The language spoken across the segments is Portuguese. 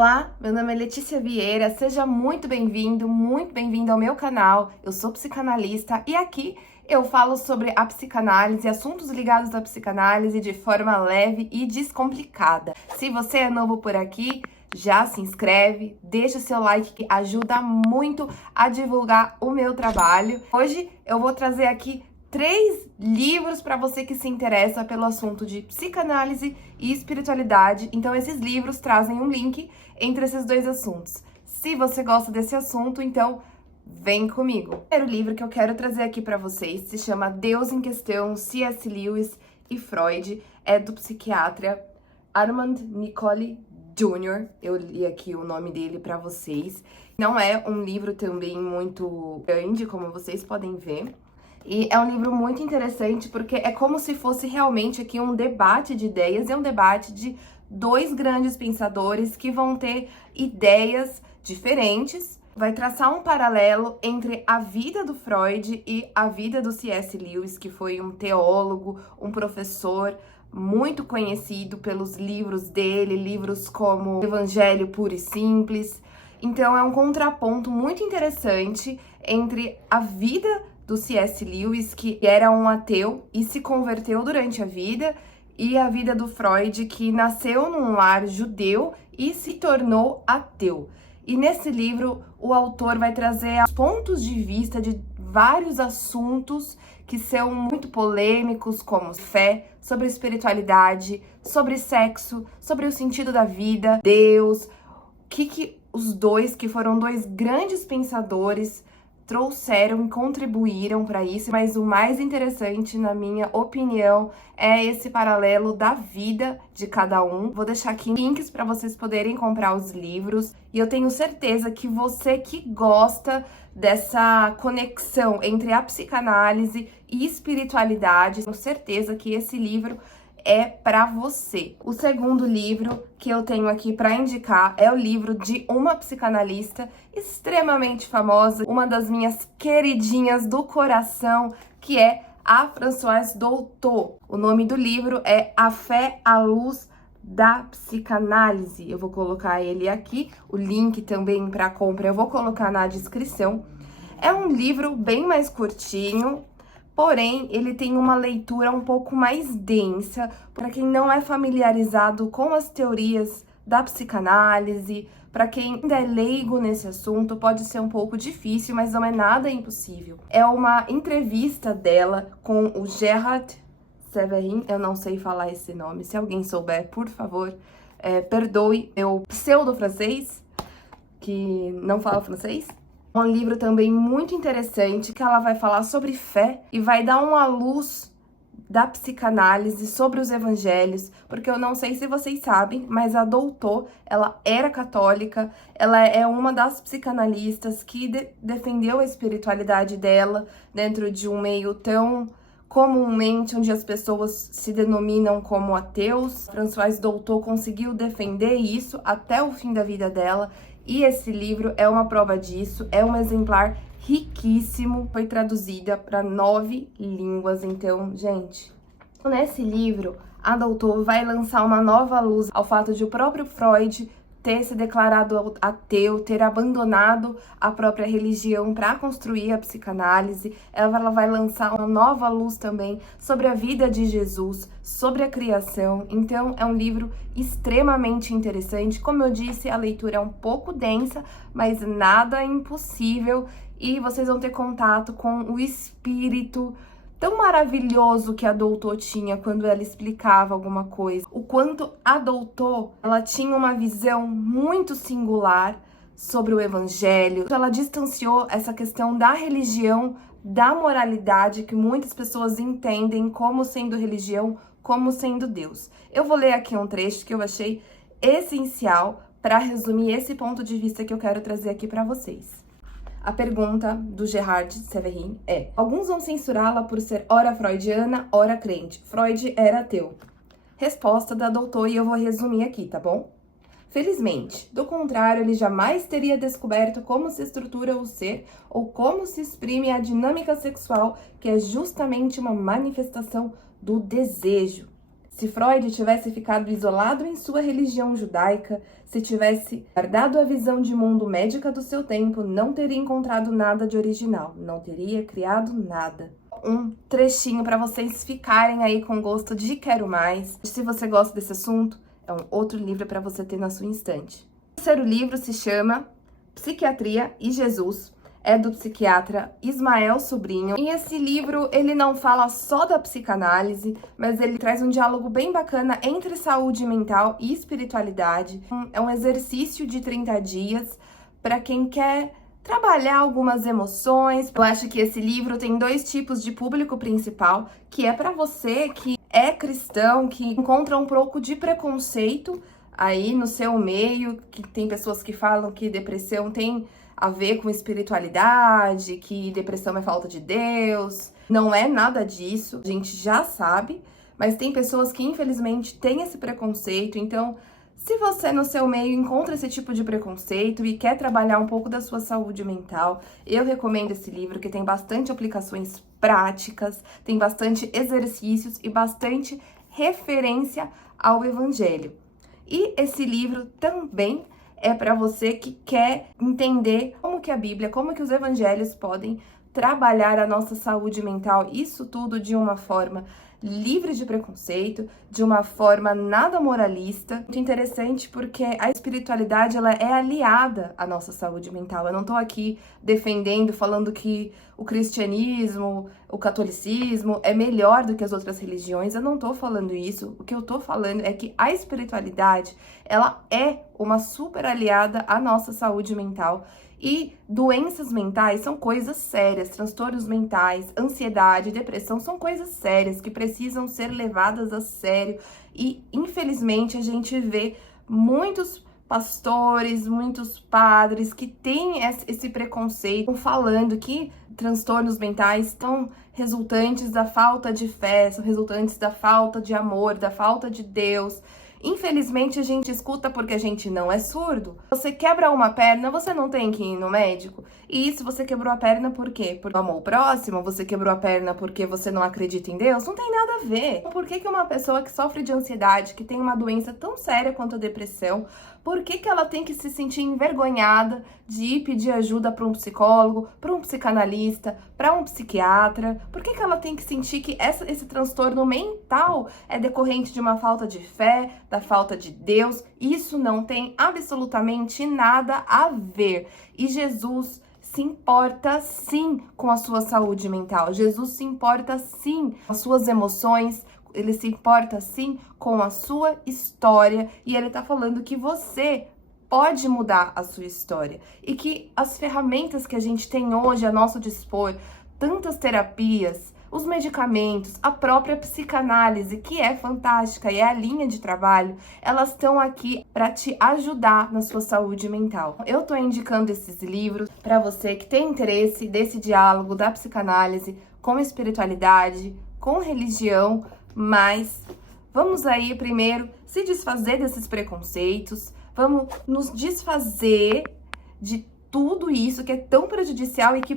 Olá, meu nome é Letícia Vieira, seja muito bem-vindo ao meu canal. Eu sou psicanalista e aqui eu falo sobre a psicanálise, assuntos ligados à psicanálise de forma leve e descomplicada. Se você é novo por aqui, já se inscreve, deixa o seu like que ajuda muito a divulgar o meu trabalho. Hoje eu vou trazer aqui 3 livros para você que se interessa pelo assunto de psicanálise e espiritualidade. Então, esses livros trazem um link entre esses 2 assuntos. Se você gosta desse assunto, então vem comigo. O primeiro livro que eu quero trazer aqui para vocês se chama Deus em Questão, C.S. Lewis e Freud. É do psiquiatra Armand Nicole Jr. Eu li aqui o nome dele para vocês. Não é um livro também muito grande, como vocês podem ver. E é um livro muito interessante porque é como se fosse realmente aqui um debate de ideias, é um debate de 2 grandes pensadores que vão ter ideias diferentes. Vai traçar um paralelo entre a vida do Freud e a vida do C.S. Lewis, que foi um teólogo, um professor muito conhecido pelos livros dele, livros como Evangelho Puro e Simples. Então é um contraponto muito interessante entre a vida do C.S. Lewis, que era um ateu e se converteu durante a vida, e a vida do Freud, que nasceu num lar judeu e se tornou ateu. E nesse livro, o autor vai trazer os pontos de vista de vários assuntos que são muito polêmicos, como fé, sobre espiritualidade, sobre sexo, sobre o sentido da vida, Deus, o que os dois, que foram 2 grandes pensadores, trouxeram e contribuíram para isso, mas o mais interessante, na minha opinião, é esse paralelo da vida de cada um. Vou deixar aqui links para vocês poderem comprar os livros, e eu tenho certeza que você que gosta dessa conexão entre a psicanálise e espiritualidade, tenho certeza que esse livro é para você. O segundo livro que eu tenho aqui para indicar é o livro de uma psicanalista extremamente famosa, uma das minhas queridinhas do coração, que é a Françoise Dolto. O nome do livro é A Fé à Luz da Psicanálise. Eu vou colocar ele aqui, o link também para compra eu vou colocar na descrição. É um livro bem mais curtinho, porém, ele tem uma leitura um pouco mais densa. Para quem não é familiarizado com as teorias da psicanálise, para quem ainda é leigo nesse assunto, pode ser um pouco difícil, mas não é nada impossível. É uma entrevista dela com o Gerhard Severin, eu não sei falar esse nome, se alguém souber, por favor, perdoe meu pseudo-francês, que não fala francês. Um livro também muito interessante, que ela vai falar sobre fé e vai dar uma luz da psicanálise sobre os evangelhos, porque eu não sei se vocês sabem, mas a Dolto, ela era católica, ela é uma das psicanalistas que defendeu a espiritualidade dela dentro de um meio tão comumente onde as pessoas se denominam como ateus. Françoise Dolto conseguiu defender isso até o fim da vida dela. E esse livro é uma prova disso, é um exemplar riquíssimo, foi traduzida para 9 línguas, então, gente. Nesse livro, a Dolto vai lançar uma nova luz ao fato de o próprio Freud ter se declarado ateu, ter abandonado a própria religião para construir a psicanálise. Ela vai lançar uma nova luz também sobre a vida de Jesus, sobre a criação. Então, é um livro extremamente interessante. Como eu disse, a leitura é um pouco densa, mas nada impossível. E vocês vão ter contato com o espírito tão maravilhoso que a Dolto tinha quando ela explicava alguma coisa. O quanto a Dolto, ela tinha uma visão muito singular sobre o evangelho. Ela distanciou essa questão da religião, da moralidade, que muitas pessoas entendem como sendo religião, como sendo Deus. Eu vou ler aqui um trecho que eu achei essencial para resumir esse ponto de vista que eu quero trazer aqui para vocês. A pergunta do Gerhard Severin é: alguns vão censurá-la por ser ora freudiana, ora crente. Freud era ateu. Resposta da Dolto, e eu vou resumir aqui, tá bom? Felizmente, do contrário, ele jamais teria descoberto como se estrutura o ser ou como se exprime a dinâmica sexual, que é justamente uma manifestação do desejo. Se Freud tivesse ficado isolado em sua religião judaica, se tivesse guardado a visão de mundo médica do seu tempo, não teria encontrado nada de original, não teria criado nada. Um trechinho para vocês ficarem aí com gosto de quero mais. Se você gosta desse assunto, é um outro livro para você ter na sua estante. O terceiro livro se chama Psiquiatria e Jesus. É do psiquiatra Ismael Sobrinho. E esse livro, ele não fala só da psicanálise, mas ele traz um diálogo bem bacana entre saúde mental e espiritualidade. É um exercício de 30 dias para quem quer trabalhar algumas emoções. Eu acho que esse livro tem dois tipos de público principal, que é para você que é cristão, que encontra um pouco de preconceito aí no seu meio, que tem pessoas que falam que depressão tem a ver com espiritualidade, que depressão é falta de Deus. Não é nada disso, a gente já sabe, mas tem pessoas que infelizmente têm esse preconceito. Então, se você no seu meio encontra esse tipo de preconceito e quer trabalhar um pouco da sua saúde mental, eu recomendo esse livro, que tem bastante aplicações práticas, tem bastante exercícios e bastante referência ao Evangelho. E esse livro também é para você que quer entender como que a Bíblia, como que os evangelhos podem trabalhar a nossa saúde mental, isso tudo de uma forma livre de preconceito, de uma forma nada moralista. Muito interessante porque a espiritualidade, ela é aliada à nossa saúde mental. Eu não tô aqui defendendo, falando que o cristianismo, o catolicismo é melhor do que as outras religiões. Eu não tô falando isso. O que eu tô falando é que a espiritualidade, ela é uma super aliada à nossa saúde mental. E doenças mentais são coisas sérias, transtornos mentais, ansiedade, depressão são coisas sérias que precisam ser levadas a sério. E, infelizmente, a gente vê muitos pastores, muitos padres que têm esse preconceito, falando que transtornos mentais são resultantes da falta de fé, são resultantes da falta de amor, da falta de Deus. Infelizmente, a gente escuta porque a gente não é surdo. Você quebra uma perna, você não tem que ir no médico. E se você quebrou a perna por quê? Por amor ao próximo? Você quebrou a perna porque você não acredita em Deus? Não tem nada a ver. Por que uma pessoa que sofre de ansiedade, que tem uma doença tão séria quanto a depressão, por que ela tem que se sentir envergonhada de ir pedir ajuda para um psicólogo, para um psicanalista, para um psiquiatra? Por que ela tem que sentir que esse transtorno mental é decorrente de uma falta de fé, da falta de Deus? Isso não tem absolutamente nada a ver. E Jesus se importa sim com a sua saúde mental. Jesus se importa sim com as suas emoções. Ele se importa sim com a sua história, e ele tá falando que você pode mudar a sua história e que as ferramentas que a gente tem hoje a nosso dispor, tantas terapias, os medicamentos, a própria psicanálise, que é fantástica e é a linha de trabalho, elas estão aqui para te ajudar na sua saúde mental. Eu tô indicando esses livros para você que tem interesse desse diálogo da psicanálise com espiritualidade, com religião. Mas vamos aí primeiro se desfazer desses preconceitos, vamos nos desfazer de tudo isso que é tão prejudicial e que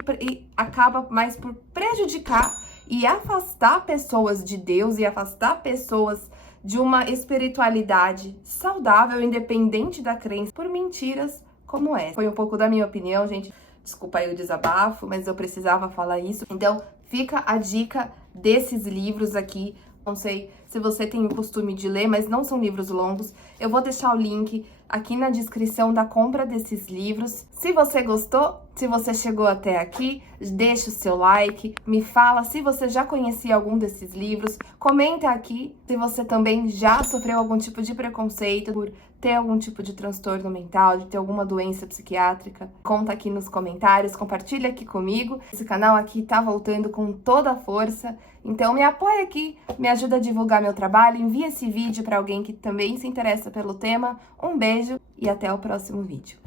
acaba mais por prejudicar e afastar pessoas de Deus e afastar pessoas de uma espiritualidade saudável, independente da crença, por mentiras como essa. Foi um pouco da minha opinião, gente. Desculpa aí o desabafo, mas eu precisava falar isso. Então, fica a dica desses livros aqui. Não sei se você tem o costume de ler, mas não são livros longos. Eu vou deixar o link aqui na descrição da compra desses livros. Se você gostou, se você chegou até aqui, deixa o seu like, me fala se você já conhecia algum desses livros, comenta aqui se você também já sofreu algum tipo de preconceito por ter algum tipo de transtorno mental, de ter alguma doença psiquiátrica. Conta aqui nos comentários, compartilha aqui comigo. Esse canal aqui tá voltando com toda a força, então me apoia aqui, me ajuda a divulgar meu trabalho, envia esse vídeo para alguém que também se interessa pelo tema. Um beijo e até o próximo vídeo.